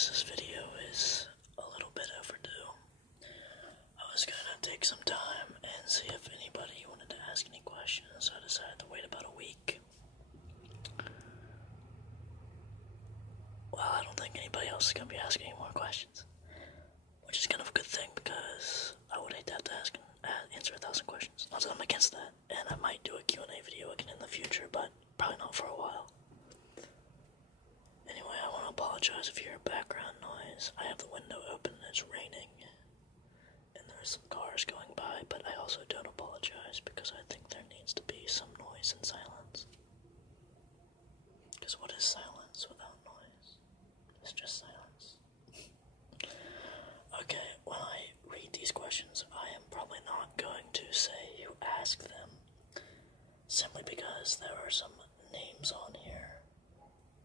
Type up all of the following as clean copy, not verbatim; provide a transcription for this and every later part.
guess this video is a little bit overdue. I was gonna take some time and see if anybody wanted to ask any questions, so I decided to wait about a week. Well, I don't think anybody else is gonna be asking any more questions, which is kind of a good thing because I would hate to have to answer 1,000 questions. Not that I'm against that, and I might do a Q&A video again in the future, but probably not for a while. Anyway, I want to apologize if you hear background noise. I have the window open and it's raining, and there's some cars going by, but I also don't apologize because I think there needs to be some noise and silence. Because what is silence without noise? It's just silence. Okay, when I read these questions, I am probably not going to say who asked them, simply because there are some names on here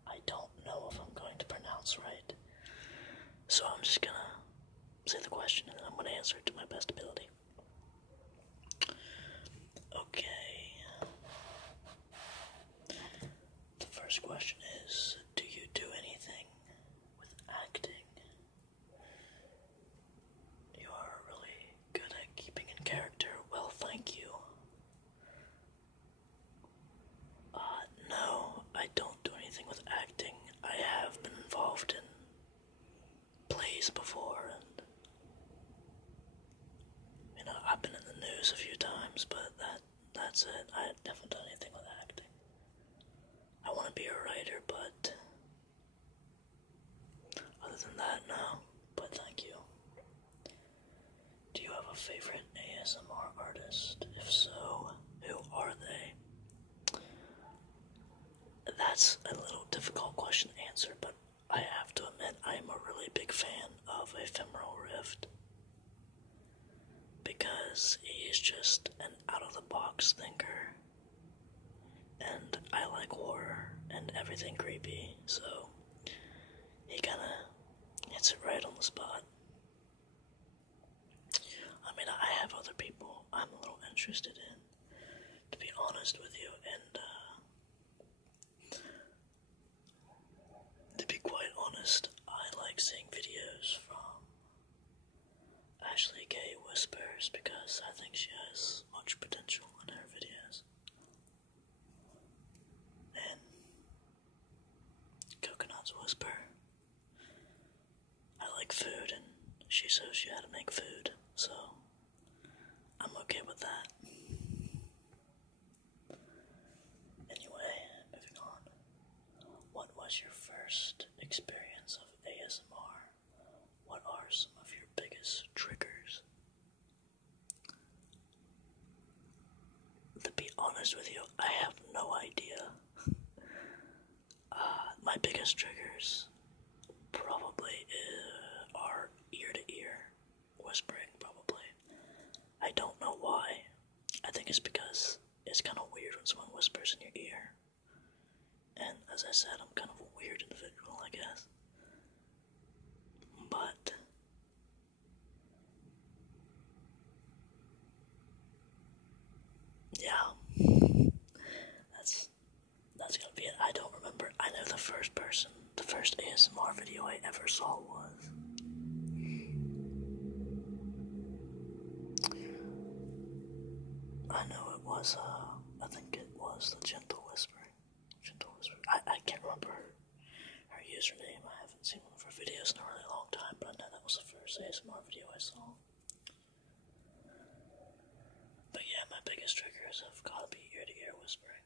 I don't know if I'm going to pronounce right. So I'm just gonna say the question and then I'm gonna answer it to my best ability. Okay. The first question is, do you do anything with acting? You are really good at keeping in character. Well, thank you. No, I don't do anything with acting. I have been involved in plays before, and I've been in the news a few times, but that's it. I haven't done anything with acting. I want to be a writer, but other than that, no. But thank you. Do you have a favorite ASMR artist? If so, who are they? That's a little difficult question to answer, but I have to admit I am a really big fan of Ephemeral Rift, because he is just an out-of-the-box thinker, and I like horror and everything creepy, so he kinda hits it right on the spot. I mean, I have other people I'm a little interested in, to be honest with you, and to be quite honest, I like seeing videos from Ashley K. Whispers because I think she has much potential in her videos. And Coconut's Whisper. I like food, and she shows you how to make food, so I'm okay with that. Anyway, moving on. What was your first experience of ASMR? What are some of your biggest triggers? To be honest with you, I have no idea. My biggest triggers probably are ear-to-ear whispering, probably. I don't know why. I think it's because it's kind of weird when someone whispers in your ear. And as I said, I'm kind of a weird individual, I guess. But yeah, that's gonna be it. I don't remember. I know the first ASMR video I ever saw was I know it was I think it was the Gentle Whispering. I can't remember her username. I haven't seen one of her videos in a really long time, but I know that was the first ASMR video I saw. But yeah, my biggest triggers have got to be ear-to-ear whispering.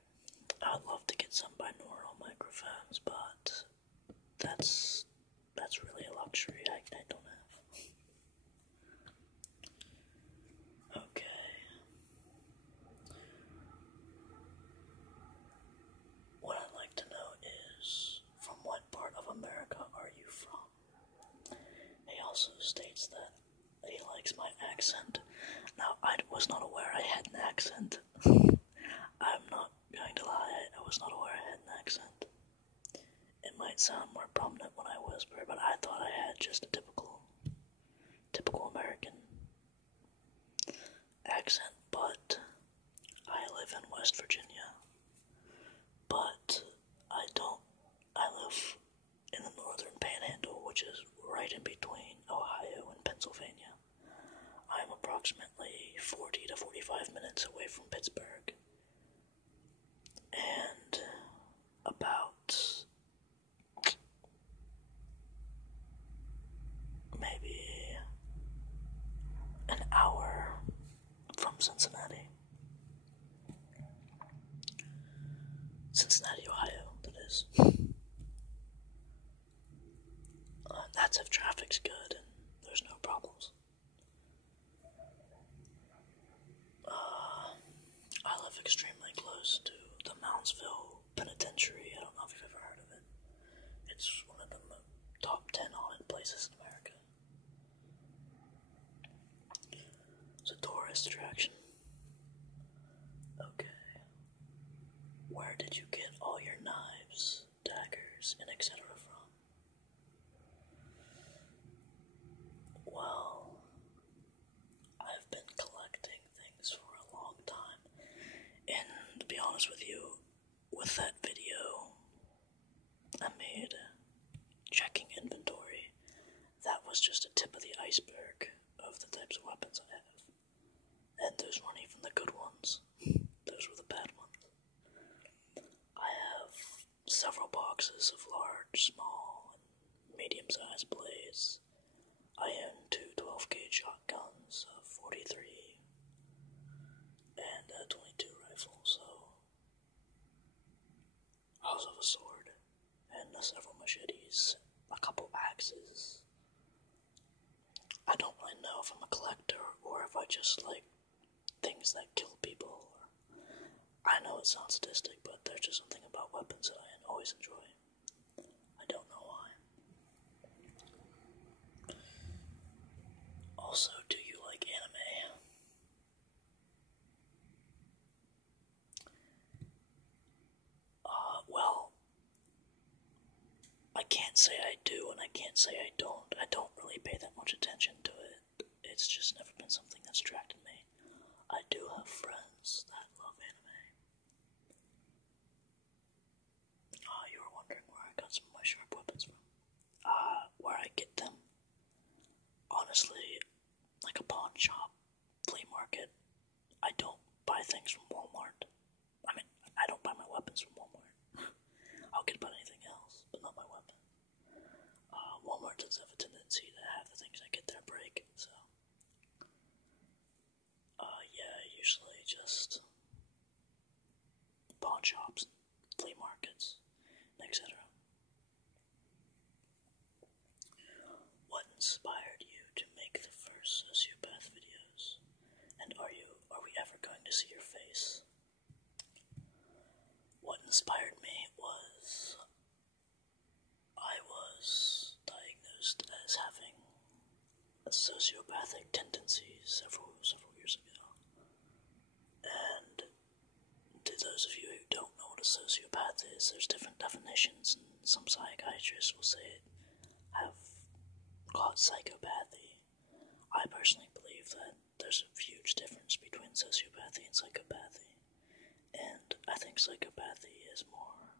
I'd love to get some binaural microphones, but that's really a luxury I don't have. Okay. What I'd like to know is, from what part of America are you from? He also states that he likes my accent. Now, I was not aware I had an accent. I'm not going to lie, I was not aware I had an accent. It might sound more prominent when I whisper, but I thought I had just a typical American accent, but I live in West Virginia. But I live in the northern panhandle, which is approximately 40 to 45 minutes away from Pittsburgh, and about maybe an hour from Cincinnati. Cincinnati, Ohio, that is. That's if traffic's good and there's no problems. I live extremely close to the Moundsville Penitentiary. I don't know if you've ever heard of it. It's one of the top 10 haunted places in America. It's a tourist attraction. Okay. Where did you get all your knives, daggers, and etc. from? Well, I've been collecting things for a long time, and to be honest with you, with that video I made checking inventory, that was just a tip of the iceberg of the types of weapons I have. And those weren't even the good ones. Those were the bad ones. I have several boxes of large, small, and medium-sized blades. I own two 12-gauge shotguns, a 43, and a 22 rifle, so I also have a sword, and several machetes, a couple axes. I don't really know if I'm a collector, or if I just like things that kill people. I know it sounds sadistic, but there's just something about weapons that I always enjoy. I don't know why. Also, do you like anime? Well, I can't say I do and I can't say I don't. I don't really pay that much attention to it. It's just never been something that's attracted me. I do have friends that love anime. You were wondering where I got some of my sharp weapons from. Where I get them? Honestly, like a pawn shop, flea market. I don't buy things from Walmart. I mean, I don't buy my weapons from Walmart. I'll get about anything else, but not my weapon. Walmart does have a tendency to have the things I get there break, so. Yeah, usually just pawn shops, flea markets, etc. What inspired you to make the first sociopath videos? And are we ever going to see your face? What inspired me was I was diagnosed as having a sociopathic tendencies several years ago. And to those of you who don't know what a sociopath is, there's different definitions, and some psychiatrists will say call it psychopathy. I personally believe that there's a huge difference between sociopathy and psychopathy, and I think psychopathy is more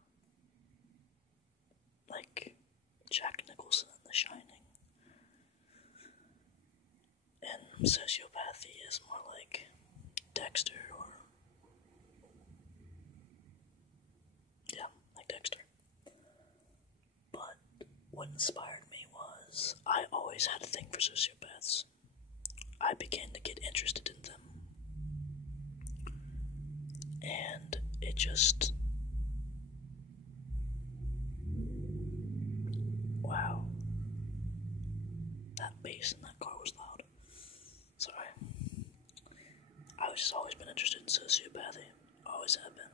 like Jack Nicholson in The Shining, and sociopathy is more like Dexter, like Dexter. But what inspired me was I always had a thing for sociopaths. I began to get interested in them, and it just, wow, that bass in that car was loud. Sorry. I've just always been interested in sociopathy. Always have been.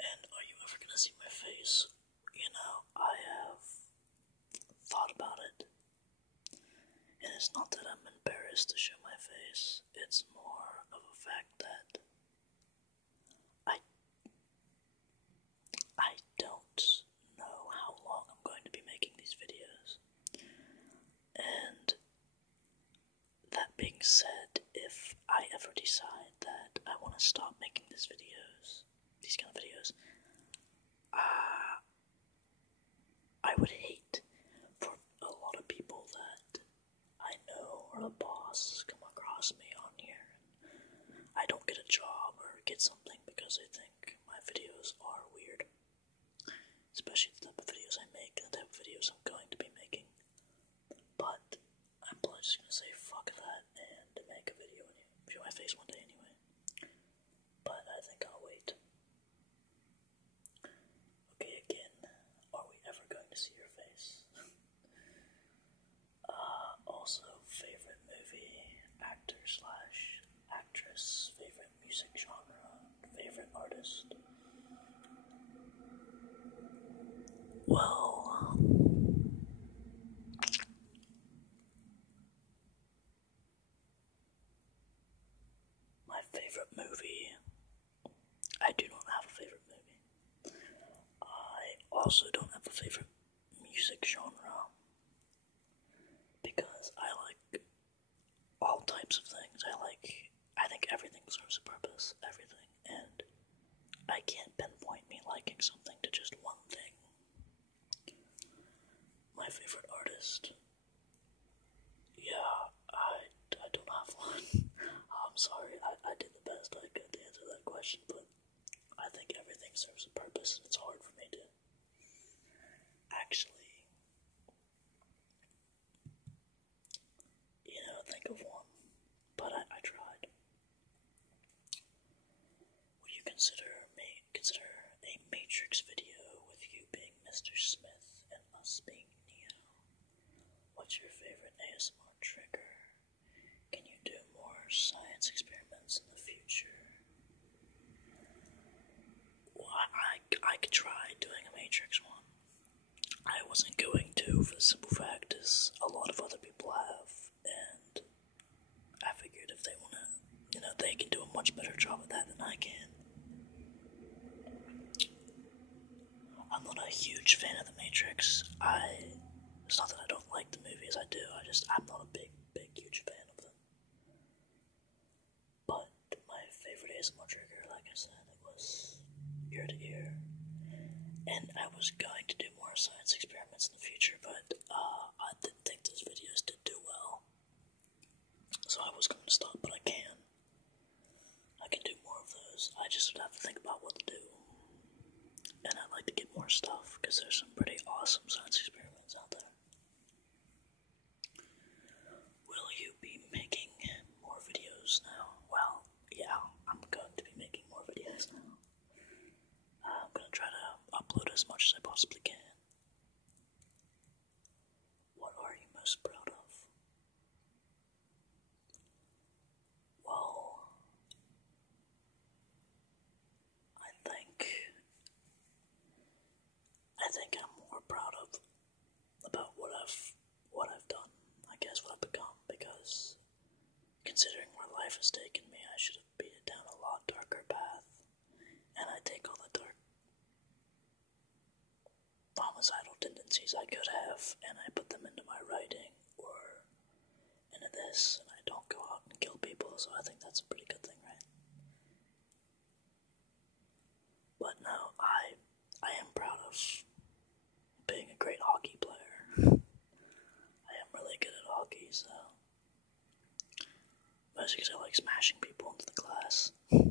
And are you ever gonna see my face? You know, I have thought about it. And it's not that I'm embarrassed to show my face. It's more of a fact that I don't know how long I'm going to be making these videos. And that being said, if I ever decide that I want to stop making these kind of videos, I would artist. Well, my favorite movie. I do not have a favorite movie. I also don't have a favorite music genre because I like all types of things. I think everything serves a purpose, everything, and I can't pinpoint me liking something to just one thing. My favorite artist? Yeah, I don't have one. I'm sorry, I did the best I could to answer that question, but I think everything serves a purpose. It's hard for me to actually, think of one, but I tried. Would you consider a Matrix video with you being Mr. Smith and us being Neo? What's your favorite ASMR trigger? Can you do more science experiments in the future? Well, I could try doing a Matrix one. I wasn't going to, for the simple fact is a lot of other people have, and I figured if they wanna, they can do a much better job at that than I can. I'm not a huge fan of The Matrix. It's not that I don't like the movies, I do, I'm not a huge fan of them. But my favorite ASMR trigger, like I said, it was ear to ear. And I was going to do more science experiments in the future, but I didn't think those videos did do well. So I was going to stop, but I can. I can do more of those. I just would have to think about what to do. And I'd like to get more stuff, because there's some pretty awesome science experiments out there. Will you be making more videos now? Well, yeah, I'm going to be making more videos now. I'm going to try to upload as much as I possibly can. What are you most proud of? Well, I think I'm more proud of about what I've done, I guess what I've become, because considering where life has taken me, I should have beat it down a lot darker path, and I take all the dark homicidal tendencies I could have, and I put them into my writing, or into this, and I don't go out and kill people, so I think that's a pretty good thing, right? But no, I am proud of being a great hockey player. I am really good at hockey, so mostly because I like smashing people into the glass. But,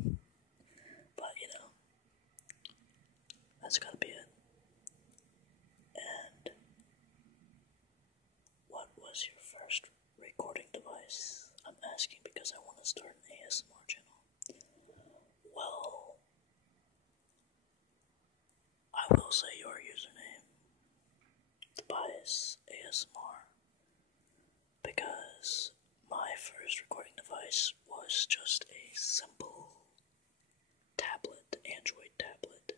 that's gotta be it. And what was your first recording device? I'm asking because I want to start an ASMR channel. Well, I will say your username, Tobias ASMR, because my first recording device was just a simple tablet, Android tablet.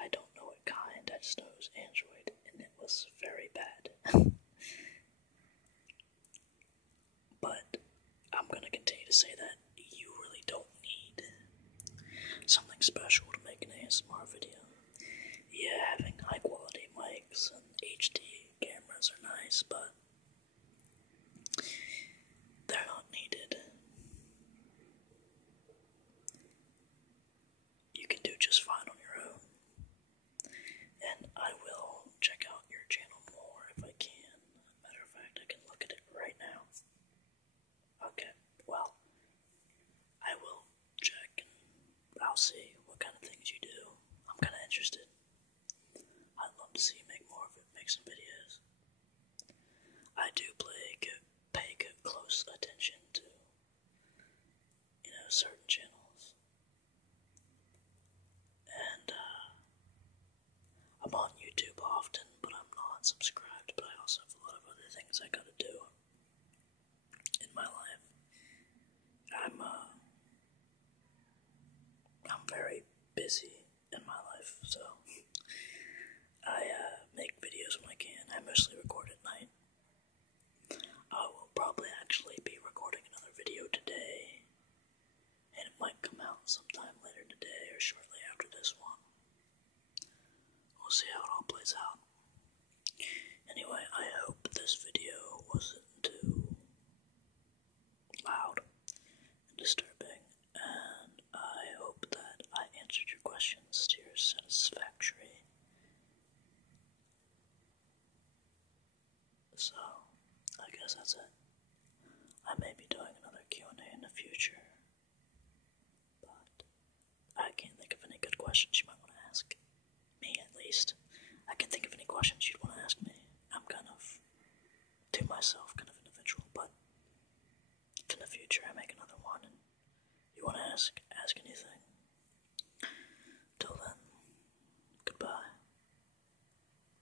I don't know what kind, I just know it was Android, and it was very bad. But I'm gonna continue to say that you really don't need something special to make an ASMR video. Yeah, having high quality mics and HD cameras are nice, but they're not needed. You can do just fine on your own. And I will check out your channel more if I can. Matter of fact, I can look at it right now. Okay, well, I will check and I'll see what kind of things you do. I'm kind of interested. I'd love to see you make more of it, make some videos. I do pay close attention to, certain channels. And, I'm on YouTube often, but I'm not subscribed, but I also have a lot of other things I gotta do in my life. I'm very big busy in my life, so I make videos when I can. I mostly record at night. I will probably actually be recording another video today, and it might come out sometime later today or shortly after this one. We'll see how it all plays out. Anyway, I hope this video wasn't too loud and disturbing, and I hope that I answered your questions to your satisfactory. So, I guess that's it. I may be doing another Q&A in the future, but I can't think of any good questions you might want to ask. Me, at least. I can think of any questions you'd want to ask me. I'm kind of, to myself, kind of individual, but if in the future I make another one and you want to ask anything,